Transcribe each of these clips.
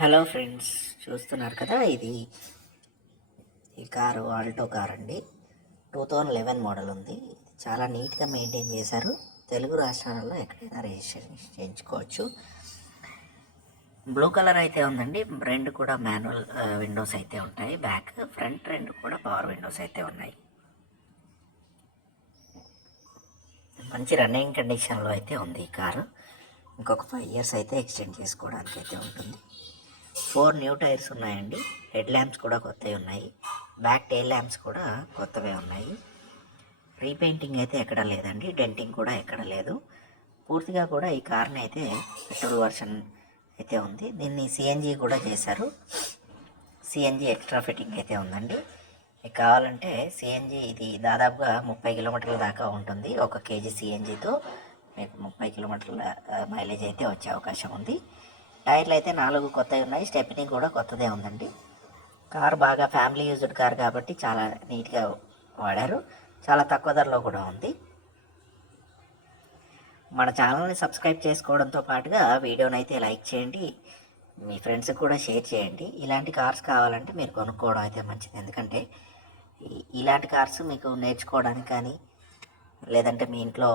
Hello friends చూస్తున్నారు కదా ఇది? ఈ కారు ఆల్టో కార్ అండి టూ థౌజండ్ లెవెన్ మోడల్ ఉంది. చాలా నీట్గా మెయింటైన్ చేశారు. తెలుగు రాష్ట్రాలలో ఎక్కడైనా రిజిస్ట్రేషన్ చేయించుకోవచ్చు. బ్లూ కలర్ అయితే ఉందండి. రెండు కూడా మాన్యువల్ విండోస్ అయితే ఉంటాయి. బ్యాక్ ఫ్రంట్ రెండు కూడా పవర్ విండోస్ అయితే ఉన్నాయి. మంచి రన్నింగ్ కండిషన్లో అయితే ఉంది ఈ కారు. ఇంకొక ఫైవ్ ఇయర్స్ అయితే ఎక్స్టెండ్ చేసుకోవడానికి అయితే ఉంటుంది. ఫోర్ న్యూ టైర్స్ ఉన్నాయండి. హెడ్ ల్యాంప్స్ కూడా కొత్తవి ఉన్నాయి. బ్యాక్ టైల్ ల్యాంప్స్ కూడా కొత్తవే ఉన్నాయి. రీపెయింటింగ్ అయితే ఎక్కడ లేదండి. డెంటింగ్ కూడా ఎక్కడ లేదు. పూర్తిగా కూడా ఈ కార్ని అయితే పెట్రోల్ వర్షన్ అయితే ఉంది. దీన్ని సిఎన్జి కూడా చేశారు. సిఎన్జి ఎక్స్ట్రా ఫిట్టింగ్ అయితే ఉందండి. మీకు కావాలంటే సిఎన్జి ఇది దాదాపుగా ముప్పై కిలోమీటర్ల దాకా ఉంటుంది. ఒక కేజీ సిఎన్జితో మీకు ముప్పై కిలోమీటర్ల మైలేజ్ అయితే వచ్చే అవకాశం ఉంది. టైర్లు అయితే నాలుగు కొత్తవి ఉన్నాయి. స్టెప్నీ కూడా కొత్తదే ఉందండి. కార్ బాగా ఫ్యామిలీ యూజ్డ్ కార్ కాబట్టి చాలా నీట్గా వాడారు. చాలా తక్కువ ధరలో కూడా ఉంది. మన ఛానల్ని సబ్స్క్రైబ్ చేసుకోవడంతో పాటుగా వీడియోని అయితే లైక్ చేయండి. మీ ఫ్రెండ్స్కి కూడా షేర్ చేయండి. ఇలాంటి కార్స్ కావాలంటే మీరు కొనుక్కోవడం అయితే మంచిది. ఎందుకంటే ఇలాంటి కార్స్ మీకు నేర్చుకోవడానికి కానీ లేదంటే మీ ఇంట్లో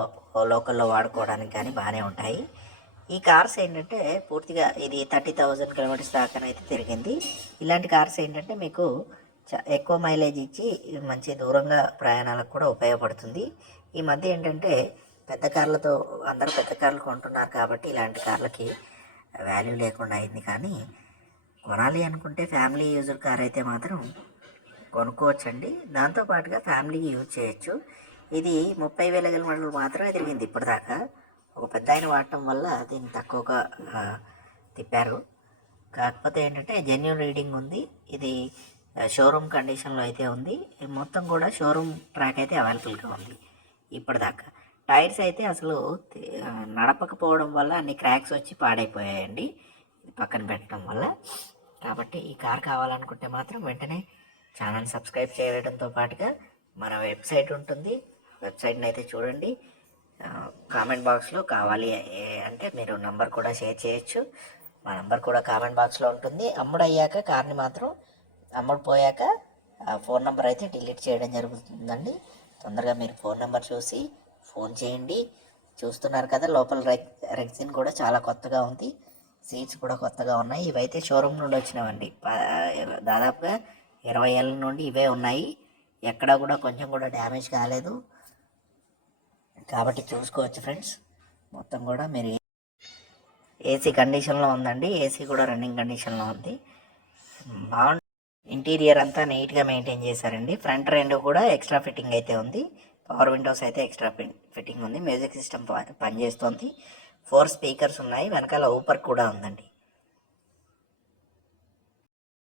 లోకల్లో వాడుకోవడానికి కానీ బాగానే ఉంటాయి. ఈ కార్స్ ఏంటంటే పూర్తిగా ఇది థర్టీ థౌజండ్ కిలోమీటర్స్ దాకానైతే తిరిగింది. ఇలాంటి కార్స్ ఏంటంటే మీకు చ- ఎక్కువ మైలేజ్ ఇచ్చి మంచి దూరంగా ప్రయాణాలకు కూడా ఉపయోగపడుతుంది. ఈ మధ్య ఏంటంటే పెద్ద కార్లతో అందరూ పెద్ద కార్లు కొంటున్నారు కాబట్టి ఇలాంటి కార్లకి వాల్యూ లేకుండా అయింది. కానీ కొనాలి అనుకుంటే ఫ్యామిలీ యూజర్ కార్ అయితే మాత్రం కొనుక్కోవచ్చండి. దాంతోపాటుగా ఫ్యామిలీకి యూజ్ చేయొచ్చు. ఇది ముప్పై వేల కిలోమీటర్లు మాత్రమే తిరిగింది ఇప్పటిదాకా. ఒక పెద్ద ఆయన వాడటం వల్ల దీన్ని తక్కువగా తిప్పారు. కాకపోతే ఏంటంటే జెన్యున్ రీడింగ్ ఉంది. ఇది షోరూమ్ కండిషన్లో అయితే ఉంది. ఇది మొత్తం కూడా షోరూమ్ ట్రాక్ అయితే అవైలబుల్గా ఉంది ఇప్పటిదాకా. టైర్స్ అయితే అసలు నడపకపోవడం వల్ల అన్ని క్రాక్స్ వచ్చి పాడైపోయాయండి. ఇది పక్కన పెట్టడం వల్ల. కాబట్టి ఈ కార్ కావాలనుకుంటే మాత్రం వెంటనే ఛానల్ సబ్స్క్రైబ్ చేయడంతో పాటుగా మన వెబ్సైట్ ఉంటుంది. వెబ్సైట్ని అయితే చూడండి. కామెంట్ బాక్స్లో కావాలి. ఏ- అంటే మీరు నంబర్ కూడా షేర్ చేయొచ్చు. మా నంబర్ కూడా కామెంట్ బాక్స్లో ఉంటుంది. అమ్ముడు అయ్యాక కార్ని మాత్రం అమ్ముడు పోయాక ఫోన్ నెంబర్ అయితే డిలీట్ చేయడం జరుగుతుందండి. తొందరగా మీరు ఫోన్ నెంబర్ చూసి ఫోన్ చేయండి. చూస్తున్నారు కదా లోపల రెగ్ రెగ్జిన్ కూడా చాలా కొత్తగా ఉంది. సీట్స్ కూడా కొత్తగా ఉన్నాయి. ఇవైతే షోరూమ్ నుండి వచ్చినవండి. దాదాపుగా ఇరవై ఏళ్ళ నుండి ఇవే ఉన్నాయి. ఎక్కడా కూడా కొంచెం కూడా డ్యామేజ్ కాలేదు. కాబట్టి చూసుకోవచ్చు ఫ్రెండ్స్. మొత్తం కూడా మీరు ఏసీ కండిషన్లో ఉందండి. ఏసీ కూడా రన్నింగ్ కండిషన్లో ఉంది. బాగుంది. ఇంటీరియర్ అంతా నీట్గా మెయింటైన్ చేశారండి. ఫ్రంట్ రెండు కూడా ఎక్స్ట్రా ఫిట్టింగ్ అయితే ఉంది. పవర్ విండోస్ అయితే ఎక్స్ట్రా ఫిట్టింగ్ ఉంది. మ్యూజిక్ సిస్టమ్ పనిచేస్తుంది. ఫోర్ స్పీకర్స్ ఉన్నాయి. వెనకాల ఊపర్ కూడా ఉందండి.